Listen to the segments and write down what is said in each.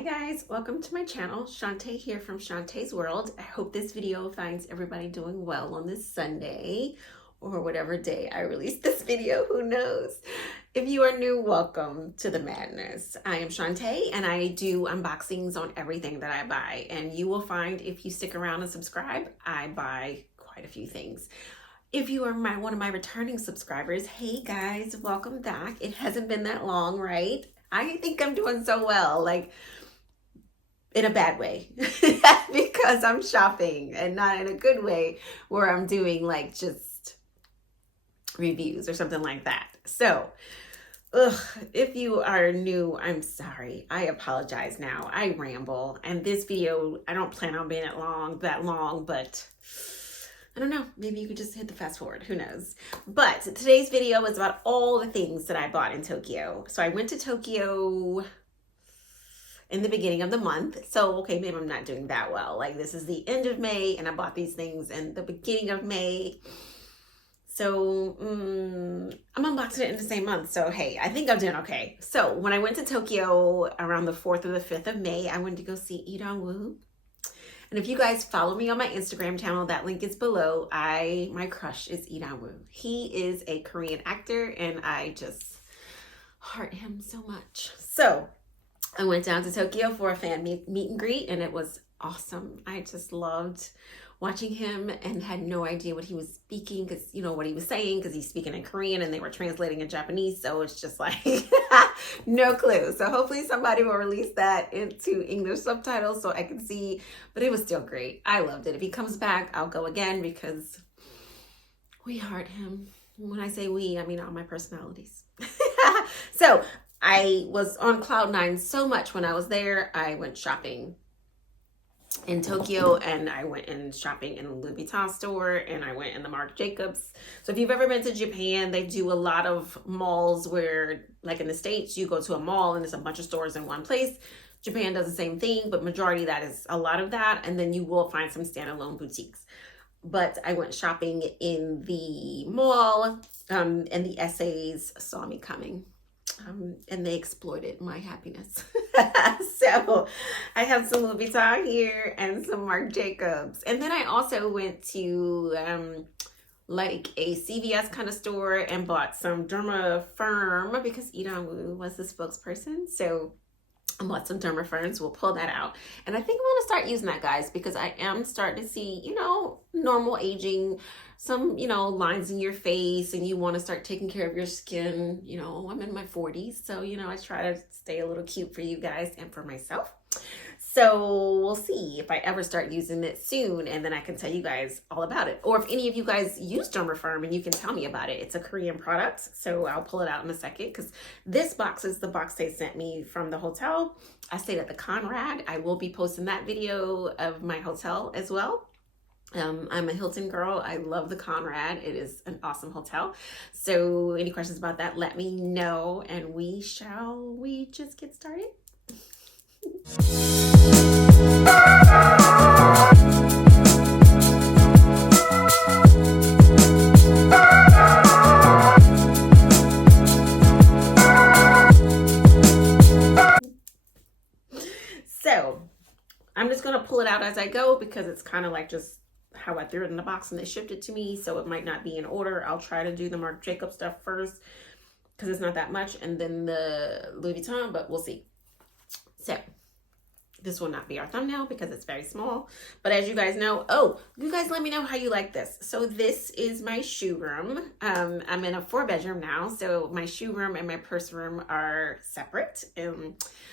Hi guys, welcome to my channel. Shante here from Shante's World. I hope this video finds everybody doing well on this Sunday or whatever day I release this video, who knows. If you are new, welcome to the madness. I am Shante and I do unboxings on everything that I buy, and you will find if you stick around and subscribe, I buy quite a few things. If you are one of my returning subscribers, hey guys, welcome back. It hasn't been that long, right? I think I'm doing so well, like in a bad way because I'm shopping, and not in a good way where I'm doing like just reviews or something like that. So if you are new, I'm sorry. I apologize now. I ramble, and this video, I don't plan on being that long, but I don't know, maybe you could just hit the fast forward, who knows. But today's video is about all the things that I bought in Tokyo. So I went to Tokyo in the beginning of the month. So, okay, maybe I'm not doing that well. Like, this is the end of May and I bought these things in the beginning of May. So I'm unboxing it in the same month. So, hey, I think I'm doing okay. So when I went to Tokyo around the 4th or the 5th of May, I went to go see Wuhan. And if you guys follow me on my Instagram channel, that link is below. My crush is Wuhan. He is a Korean actor and I just heart him so much. So I went down to Tokyo for a fan meet and greet, and it was awesome. I just loved watching him and had no idea what he was speaking, because you know what he was saying, because he's speaking in Korean and they were translating in Japanese. So it's just like no clue. So hopefully somebody will release that into English subtitles so I can see, but it was still great. I loved it. If he comes back, I'll go again because we heart him. When I say we, I mean all my personalities. So I was on cloud nine so much when I was there. I went shopping in Tokyo, and I went in shopping in the Louboutin store, and I went in the Marc Jacobs. So if you've ever been to Japan, they do a lot of malls where, like in the States, you go to a mall and there's a bunch of stores in one place. Japan does the same thing, but majority of that is a lot of that, and then you will find some standalone boutiques. But I went shopping in the mall, and the essays saw me coming. And they exploited my happiness. So I have some Louis Vuitton here and some Marc Jacobs. And then I also went to like a CVS kind of store and bought some Derma Firm because Wu was the spokesperson. So I bought some Derma Firms. We'll pull that out. And I think I'm going to start using that, guys, because I am starting to see, normal aging, some, lines in your face, and you want to start taking care of your skin. I'm in my 40s. So, I try to stay a little cute for you guys and for myself. So we'll see if I ever start using it soon, and then I can tell you guys all about it. Or if any of you guys use Derma Firm and you can tell me about it. It's a Korean product, so I'll pull it out in a second, because this box is the box they sent me from the hotel. I stayed at the Conrad. I will be posting that video of my hotel as well. I'm a Hilton girl. I love the Conrad. It is an awesome hotel. So any questions about that, let me know, and we just get started? So I'm just going to pull it out as I go, because it's kind of like just how I threw it in the box and they shipped it to me. So it might not be in order. I'll try to do the Marc Jacobs stuff first because it's not that much, and then the Louis Vuitton, but we'll see. So this will not be our thumbnail because it's very small. But as you guys know, you guys let me know how you like this. So this is my shoe room. I'm in a 4-bedroom now. So my shoe room and my purse room are separate.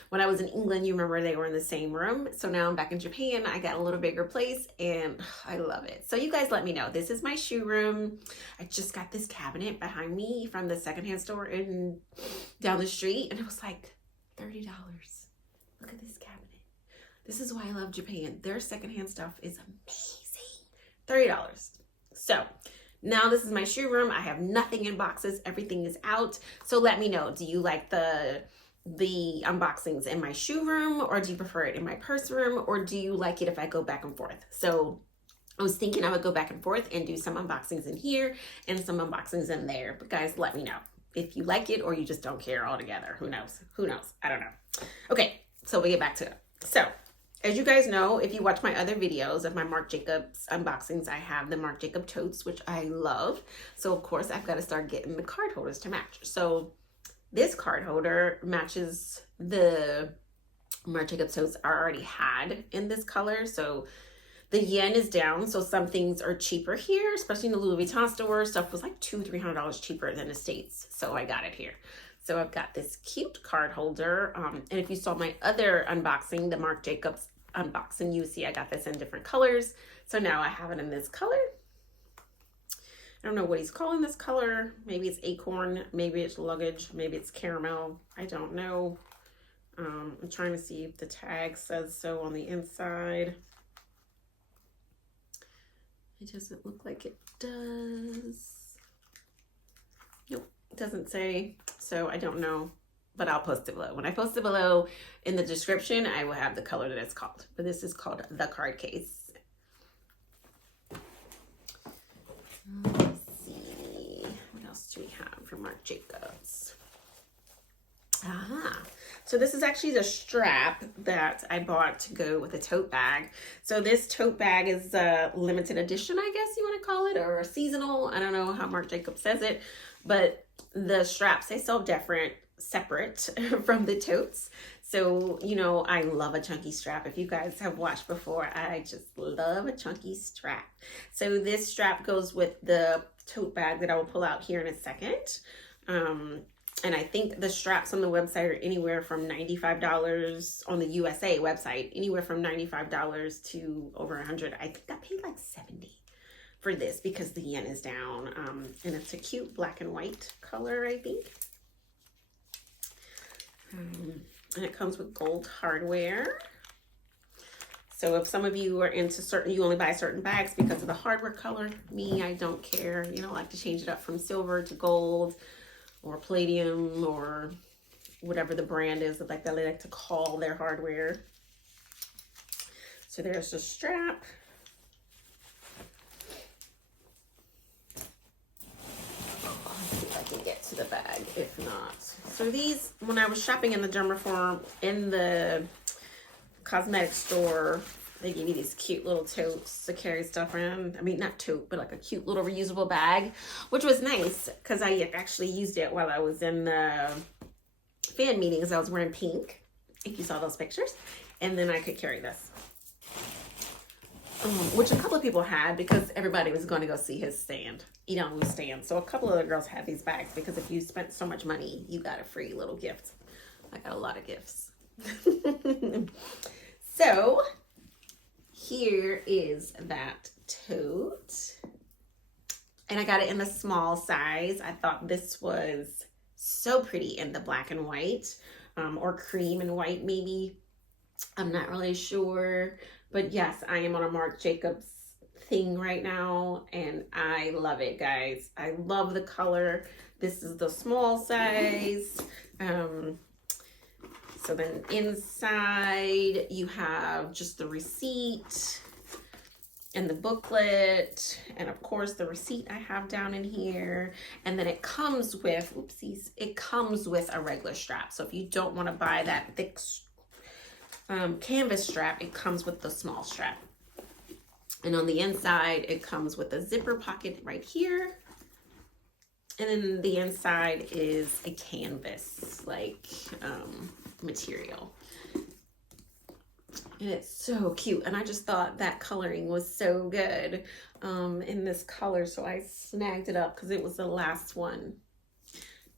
When I was in England, you remember they were in the same room. So now I'm back in Japan. I got a little bigger place and I love it. So you guys let me know. This is my shoe room. I just got this cabinet behind me from the secondhand store down the street, and it was like $30. Look at this cabinet. This is why I love Japan. Their secondhand stuff is amazing. $30. So now this is my shoe room. I have nothing in boxes. Everything is out. So let me know. Do you like the unboxings in my shoe room, or do you prefer it in my purse room, or do you like it if I go back and forth? So I was thinking I would go back and forth and do some unboxings in here and some unboxings in there. But guys, let me know if you like it or you just don't care altogether. Who knows? I don't know. Okay. So we get back to it. So as you guys know, if you watch my other videos of my Marc Jacobs unboxings, I have the Marc Jacobs totes, which I love. So of course I've got to start getting the card holders to match. So this card holder matches the Marc Jacobs totes I already had in this color. So the yen is down, so some things are cheaper here, especially in the Louis Vuitton store. Stuff was like $200-300 cheaper than the States, so I got it here. So I've got this cute card holder, and if you saw my other unboxing, the Marc Jacobs unboxing, you see I got this in different colors. So now I have it in this color. I don't know what he's calling this color. Maybe it's acorn, maybe it's luggage, maybe it's caramel. I don't know. I'm trying to see if the tag says so on the inside. It doesn't look like it does. Nope, it doesn't say, so I don't know, but I'll post it below. When I post it below in the description, I will have the color that it's called, but this is called the card case. Let's see, what else do we have from Marc Jacobs? So this is actually the strap that I bought to go with a tote bag. So this tote bag is a limited edition, I guess you want to call it, or a seasonal. I don't know how Marc Jacobs says it, but the straps, they sell different, separate from the totes. So, you know, I love a chunky strap. If you guys have watched before, I just love a chunky strap. So this strap goes with the tote bag that I will pull out here in a second. And I think the straps on the website are anywhere from $95 on the USA website, anywhere from $95 to over $100. I think I paid like $70 for this because the yen is down. And it's a cute black and white color, I think. And it comes with gold hardware. So if some of you are into certain, you only buy certain bags because of the hardware color. Me, I don't care. You know, I like to change it up from silver to gold, or palladium, or whatever the brand is that they like to call their hardware. So there's the strap. Let's see if I can get to the bag, if not. So these, when I was shopping in the Dermaform, in the cosmetic store, they give you these cute little totes to carry stuff around. I mean, not tote, but like a cute little reusable bag, which was nice because I actually used it while I was in the fan meetings. I was wearing pink, if you saw those pictures, and then I could carry this, which a couple of people had because everybody was going to go see his stand, eat on Lou's stand. So a couple of the girls had these bags because if you spent so much money, you got a free little gift. I got a lot of gifts. So here is that tote, and I got it in the small size. I thought this was so pretty in the black and white, or cream and white maybe. I'm not really sure, but yes, I am on a Marc Jacobs thing right now, and I love it, guys. I love the color. This is the small size. So then inside you have just the receipt and the booklet, and of course the receipt I have down in here. And then it comes with, oopsies, it comes with a regular strap. So if you don't want to buy that thick canvas strap, it comes with the small strap. And on the inside, it comes with a zipper pocket right here. And then the inside is a canvas, like, material. And it's so cute. And I just thought that coloring was so good in this color. So I snagged it up because it was the last one.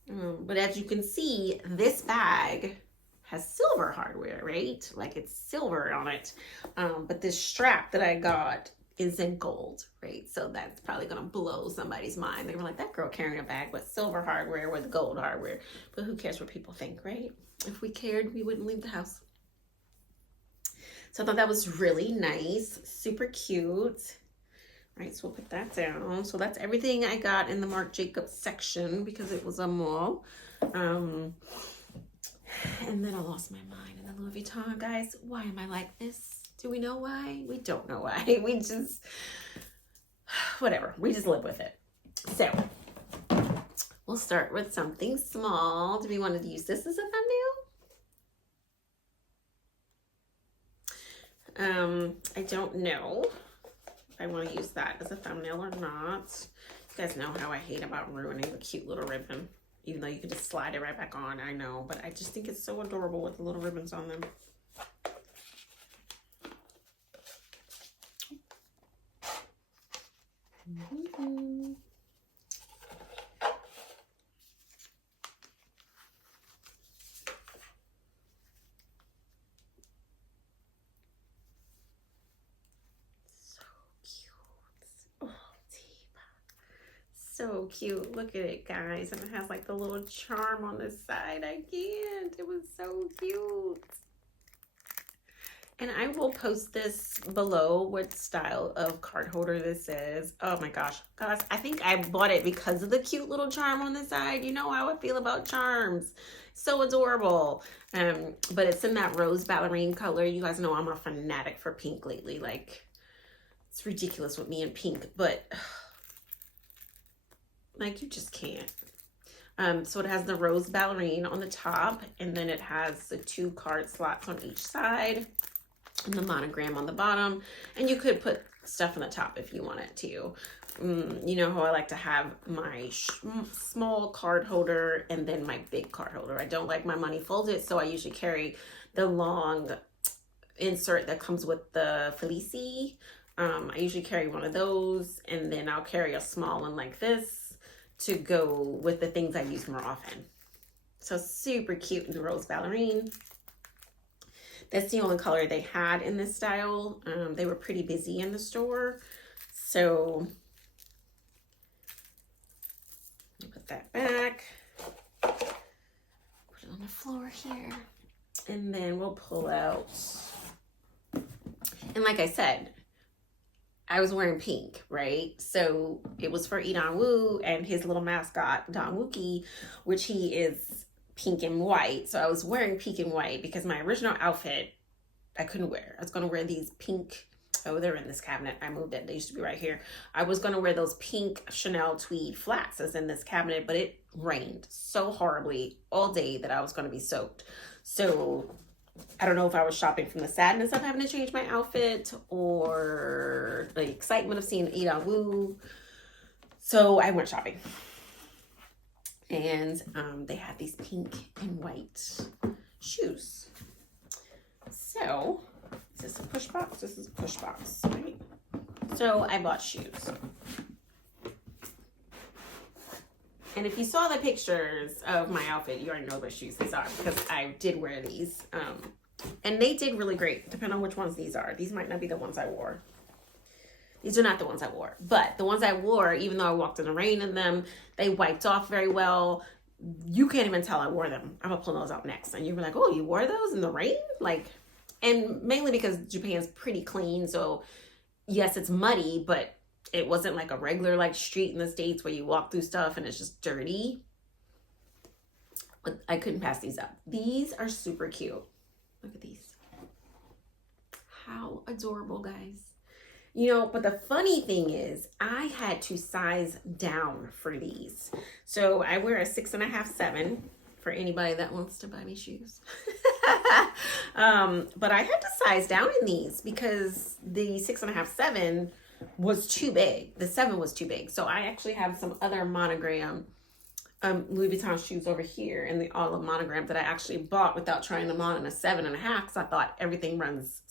But as you can see, this bag has silver hardware, right? Like it's silver on it. But this strap that I got is in gold, right? So that's probably gonna blow somebody's mind. They were like, that girl carrying a bag with silver hardware with gold hardware. But who cares what people think, right? If we cared, we wouldn't leave the house. So I thought that was really nice, super cute. All right, so we'll put that down. So that's everything I got in the Marc Jacobs section because it was a mall. And then I lost my mind in the Louis Vuitton, guys. Why am I like this? Do we know why? We don't know why. We just, whatever. We just live with it. So we'll start with something small. Do we want to use this as a thumbnail? I don't know if I want to use that as a thumbnail or not. You guys know how I hate about ruining the cute little ribbon. Even though you could just slide it right back on, I know. But I just think it's so adorable with the little ribbons on them. Mm-hmm. So cute. Look at it, guys. And it has like the little charm on the side. I can't. It was so cute. And I will post this below what style of card holder this is. Oh my gosh. Guys, I think I bought it because of the cute little charm on the side. You know how I feel about charms. So adorable. But it's in that rose ballerine color. You guys know I'm a fanatic for pink lately. Like, it's ridiculous with me and pink. But like, you just can't. So it has the rose ballerine on the top, and then it has the 2 card slots on each side and the monogram on the bottom. And you could put stuff on the top if you wanted to. You know how I like to have my small card holder and then my big card holder. I don't like my money folded, so I usually carry the long insert that comes with the Felici. I usually carry one of those, and then I'll carry a small one like this to go with the things I use more often. So super cute in the rose ballerine. That's the only color they had in this style. They were pretty busy in the store. So put that back. Put it on the floor here. And then we'll pull out. And like I said, I was wearing pink, right? So it was for Edon Wu and his little mascot, Don Wookie, which he is pink and white. So I was wearing pink and white because my original outfit, I couldn't wear. I was going to wear these pink, oh, they're in this cabinet. I moved it. They used to be right here. I was going to wear those pink Chanel tweed flats that's in this cabinet, but it rained so horribly all day that I was going to be soaked. So I don't know if I was shopping from the sadness of having to change my outfit or the excitement of seeing Edon Wu. So I went shopping. And they had these pink and white shoes. So, is this a push box? This is a push box, right? So I bought shoes. And if you saw the pictures of my outfit, you already know what shoes these are because I did wear these. And they did really great, depending on which ones these are. These might not be the ones I wore. These are not the ones I wore. But the ones I wore, even though I walked in the rain in them, they wiped off very well. You can't even tell I wore them. I'm going to pull those out next. And you were like, oh, you wore those in the rain? Like, and mainly because Japan's pretty clean. So, yes, it's muddy, but it wasn't like a regular like street in the States where you walk through stuff and it's just dirty. But I couldn't pass these up. These are super cute. Look at these. How adorable, guys. You know, but the funny thing is I had to size down for these. So I wear a 6.5, 7 for anybody that wants to buy me shoes. But I had to size down in these because the 6.5, 7 was too big. The 7 was too big. So I actually have some other monogram Louis Vuitton shoes over here in the olive monogram that I actually bought without trying them on in a 7.5 because I thought everything runs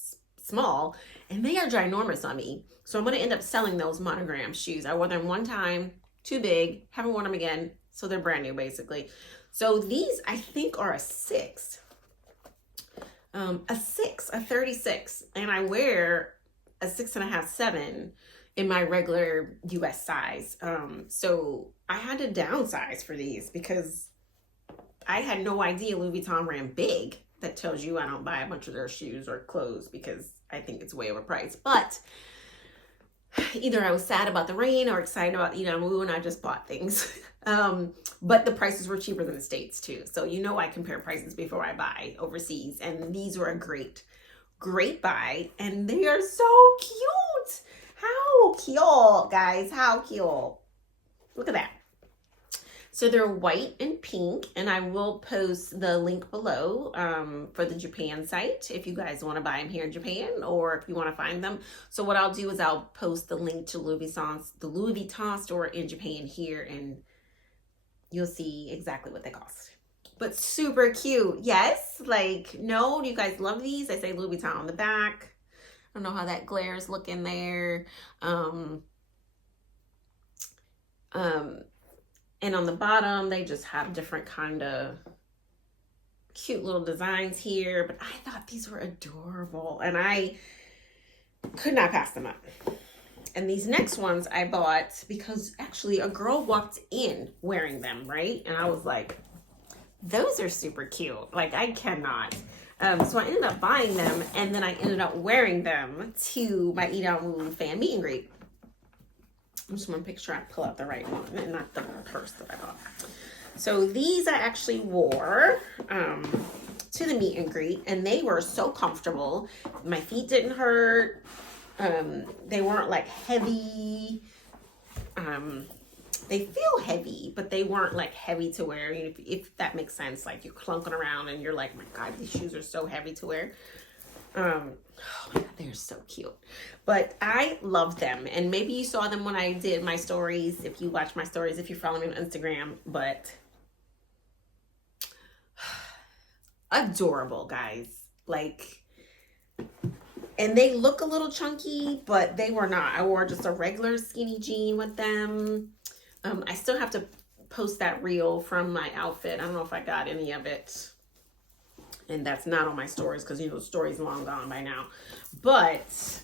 small, and they are ginormous on me. So I'm going to end up selling those monogram shoes. I wore them one time, too big, haven't worn them again. So they're brand new basically. So these I think are a 6. A 36, and I wear a 6.5, 7 in my regular US size. So I had to downsize for these because I had no idea Louis Vuitton ran big. That tells you I don't buy a bunch of their shoes or clothes because I think it's way overpriced. But either I was sad about the rain or excited about Edon Wu and I just bought things. But the prices were cheaper than the States too. So you know I compare prices before I buy overseas. And these were a great buy. And they are so cute. How cute, guys. How cute. Look at that. So they're white and pink, and I will post the link below for the Japan site if you guys want to buy them here in Japan or if you want to find them. So what I'll do is I'll post the link to the Louis Vuitton store in Japan here, and you'll see exactly what they cost. But super cute. Yes, like, no, do you guys love these? I say Louis Vuitton on the back. I don't know how that glare is looking there. And on the bottom, they just have different kind of cute little designs here. But I thought these were adorable, and I could not pass them up. And these next ones I bought because actually a girl walked in wearing them, right? And I was like, those are super cute. Like, I cannot. So I ended up buying them, and then I ended up wearing them to my Eat Out Woo fan meet and greet. I just want to make sure I pull out the right one and not the purse that I bought. So these I actually wore to the meet and greet, and they were so comfortable. My feet didn't hurt. They weren't like heavy. They feel heavy, but they weren't like heavy to wear. If that makes sense, like you're clunking around and you're like, my God, these shoes are so heavy to wear. Oh my God, they're so cute. But I love them. And maybe you saw them when I did my stories, if you watch my stories, if you follow me on Instagram. But adorable, guys. Like, and they look a little chunky, but they were not. I wore just a regular skinny jean with them. I still have to post that reel from my outfit. I don't know if I got any of it. And that's not on my stories because, you know, the story's long gone by now. But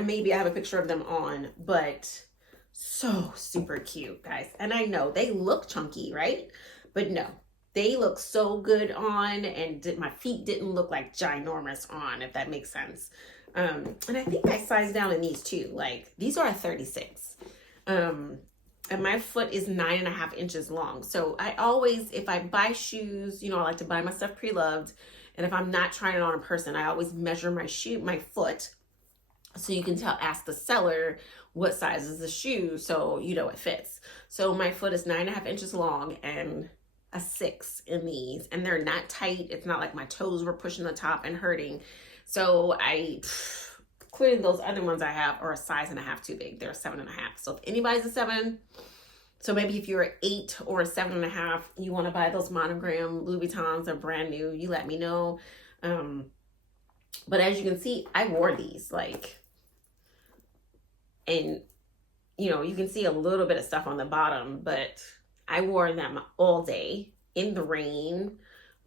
maybe I have a picture of them on. But so super cute, guys. And I know they look chunky, right? But no, they look so good on. And my feet didn't look like ginormous on, if that makes sense. And I think I sized down in these too. Like, these are a 36. And my foot is 9.5 inches long. So I always, if I buy shoes, you know, I like to buy my stuff pre-loved. And if I'm not trying it on a person, I always measure my foot. So you can ask the seller what size is the shoe, so you know it fits. So my foot is 9.5 inches long and a 6 in these. And they're not tight. It's not like my toes were pushing the top and hurting. So clearly those other ones I have are a size and a half too big. They're a 7.5. So if anybody's a 7, so maybe if you're an 8 or a 7.5, you want to buy those monogram Louis Vuittons, they're brand new, you let me know. But as you can see, I wore these, like, and you know, you can see a little bit of stuff on the bottom, but I wore them all day in the rain,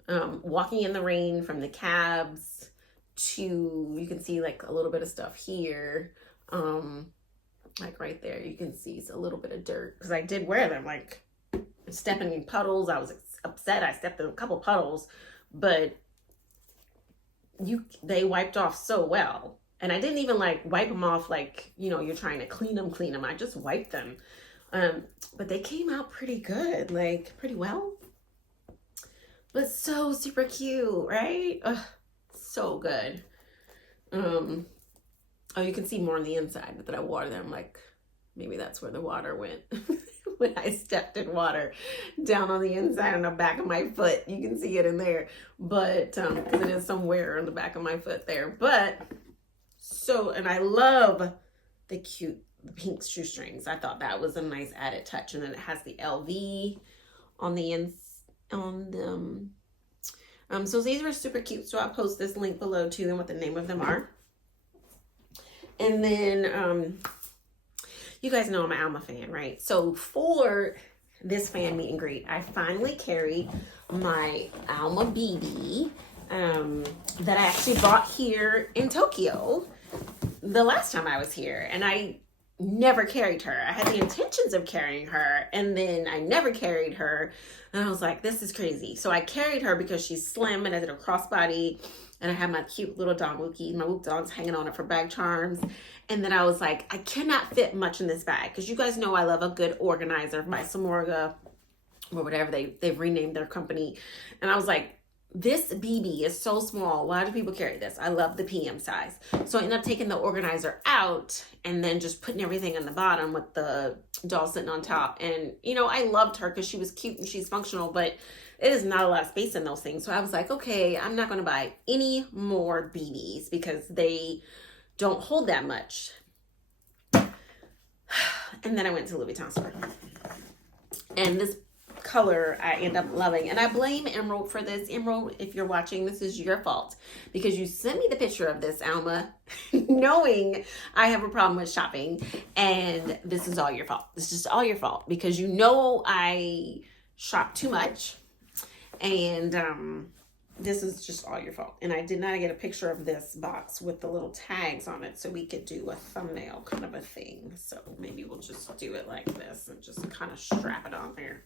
walking in the rain from the cabs to, you can see like a little bit of stuff here, like right there, you can see it's a little bit of dirt because I did wear them, like stepping in puddles. I was upset I stepped in a couple puddles, but they wiped off so well. And I didn't even like wipe them off like, you know, you're trying to clean them. I just wiped them. But they came out pretty good, like pretty well. But so super cute, right? Ugh, so good. Oh, you can see more on the inside that I wore them. Like, maybe that's where the water went. When I stepped in water down on the inside on the back of my foot. You can see it in there. But, because it is somewhere on the back of my foot there. But, and I love the cute pink shoestrings. I thought that was a nice added touch. And then it has the LV on the so these were super cute. So I'll post this link below to them, what the name of them are. And then, you guys know I'm an Alma fan, right? So for this fan meet and greet, I finally carried my Alma BB that I actually bought here in Tokyo the last time I was here. And I never carried her. I had the intentions of carrying her, and then I never carried her. And I was like, this is crazy. So I carried her because she's slim and I did a crossbody. And I have my cute little dog Wookie, my Whoop dog's hanging on it for bag charms. And then I was like, I cannot fit much in this bag. Because you guys know I love a good organizer by Samorga or whatever. They've renamed their company. And I was like, this BB is so small. A lot of people carry this. I love the PM size. So I ended up taking the organizer out and then just putting everything on the bottom with the doll sitting on top. And, you know, I loved her because she was cute and she's functional, but it is not a lot of space in those things. So I was like, okay, I'm not going to buy any more BBs because they don't hold that much. And then I went to Louboutin store. And this color I end up loving, and I blame Emerald for this. Emerald, if you're watching, this is your fault because you sent me the picture of this, Alma, knowing I have a problem with shopping, and this is all your fault. This is all your fault because you know I shop too much, and this is just all your fault. And I did not get a picture of this box with the little tags on it so we could do a thumbnail kind of a thing. So maybe we'll just do it like this and just kind of strap it on there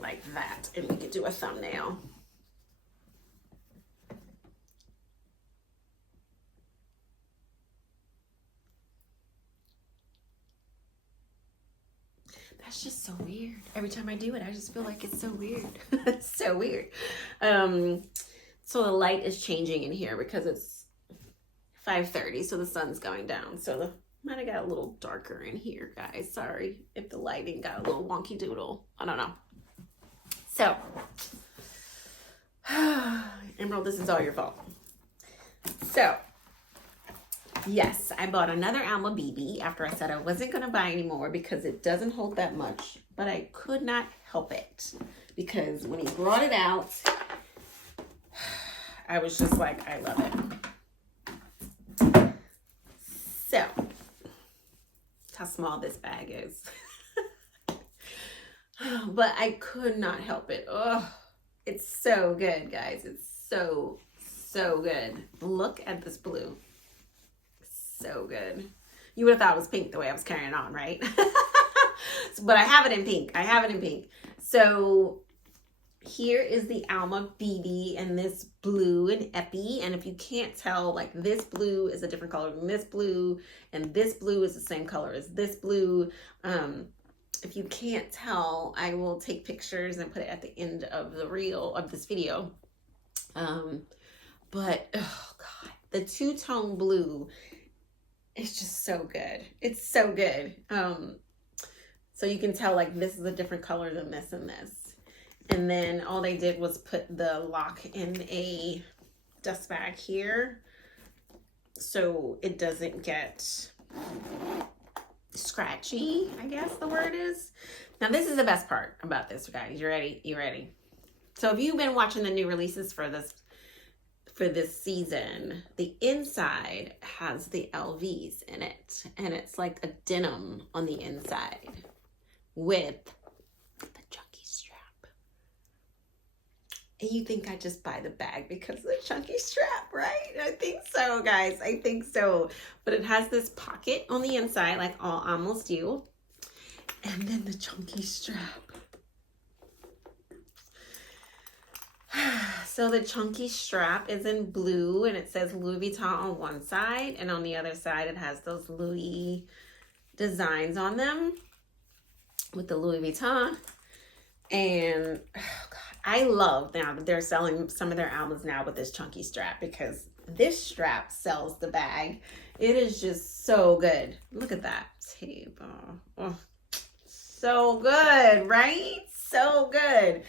like that, and we could do a thumbnail. That's just so weird. Every time I do it, I just feel like it's so weird. It's so weird. So the light is changing in here because it's 5:30, so the sun's going down. So the might have got a little darker in here, guys. Sorry if the lighting got a little wonky doodle. I don't know. So, Emerald, this is all your fault. So, yes, I bought another Alma BB after I said I wasn't going to buy anymore because it doesn't hold that much. But I could not help it because when he brought it out, I was just like, I love it. So, that's how small this bag is. But I could not help it. Oh, it's so good, guys. It's so, so good. Look at this blue. So good. You would have thought it was pink the way I was carrying on, right? But I have it in pink. I have it in pink. So here is the Alma BB and this blue and epi. And if you can't tell, like this blue is a different color than this blue. And this blue is the same color as this blue. If you can't tell, I will take pictures and put it at the end of the reel of this video. But, oh God, the two-tone blue is just so good. It's so good. So you can tell like this is a different color than this and this. And then all they did was put the lock in a dust bag here so it doesn't get scratchy, I guess the word is. Now this is the best part about this, guys. You ready? You ready? So if you've been watching the new releases for this season, the inside has the LVs in it, and it's like a denim on the inside with the chunky strap. And you think I just buy the bag because of the chunky strap, right? I think so, guys. I think so. But it has this pocket on the inside, like all almost you. And then the chunky strap. So the chunky strap is in blue, and it says Louis Vuitton on one side, and on the other side it has those Louis designs on them with the Louis Vuitton. And oh God, I love now that they're selling some of their albums now with this chunky strap, because this strap sells the bag. It is just so good. Look at that table. Oh, so good, right? So good.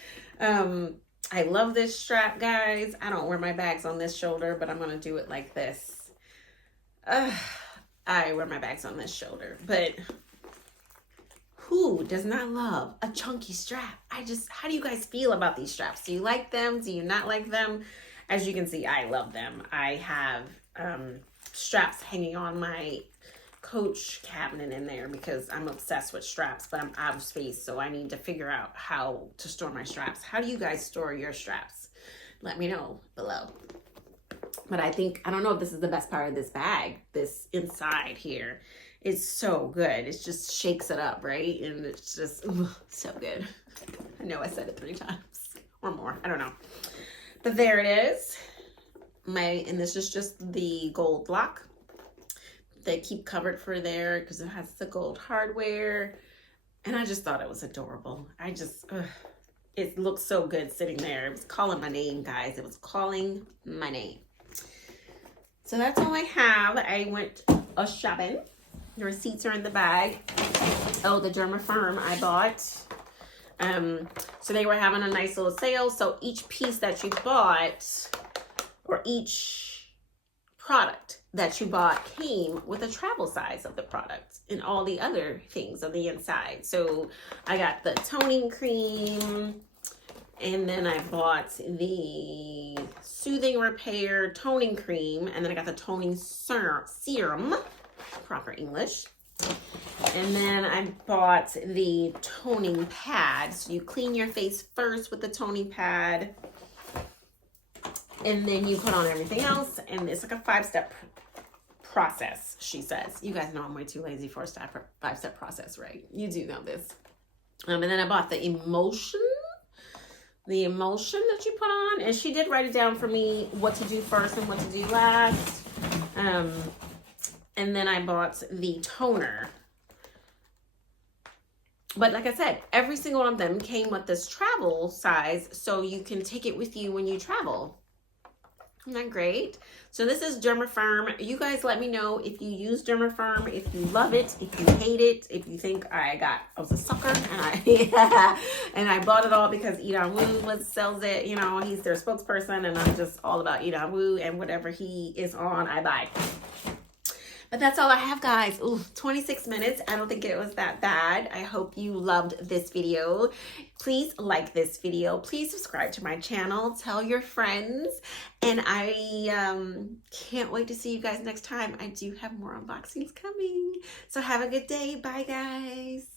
I love this strap, guys. I don't wear my bags on this shoulder, but I'm going to do it like this. I wear my bags on this shoulder, but who does not love a chunky strap? How do you guys feel about these straps? Do you like them? Do you not like them? As you can see, I love them. I have straps hanging on my Coach cabinet in there because I'm obsessed with straps, but I'm out of space, so I need to figure out how to store my straps. How do you guys store your straps? Let me know below. But I don't know if this is the best part of this bag. This inside here is so good. It just shakes it up, right? And it's just so good. I know I said it 3 times or more. I don't know. But there it is. And this is just the gold lock. They keep covered for there because it has the gold hardware. And I just thought it was adorable. it looks so good sitting there. It was calling my name, guys. It was calling my name. So that's all I have. I went shopping. The receipts are in the bag. Oh, the Dermaferm I bought. So they were having a nice little sale. So each piece that you bought, or each product that you bought, came with a travel size of the product and all the other things on the inside. So I got the toning cream, and then I bought the Soothing Repair toning cream, and then I got the toning serum, proper English. And then I bought the toning pad. So you clean your face first with the toning pad, and then you put on everything else, and it's like a 5-step process, she says. You guys know I'm way too lazy for a 5-step process, right? You do know this. And then I bought the emulsion that you put on, and she did write it down for me what to do first and what to do last. And then I bought the toner. But like I said, every single one of them came with this travel size, so you can take it with you when you travel. Isn't that great? So this is Dermaferm. You guys let me know if you use Dermaferm, if you love it, if you hate it, if you think I was a sucker and I bought it all because Edon Wu sells it. You know, he's their spokesperson, and I'm just all about Edon Wu, and whatever he is on, I buy. But that's all I have, guys. Ooh, 26 minutes. I don't think it was that bad. I hope you loved this video. Please like this video. Please subscribe to my channel. Tell your friends. And I can't wait to see you guys next time. I do have more unboxings coming. So have a good day. Bye, guys.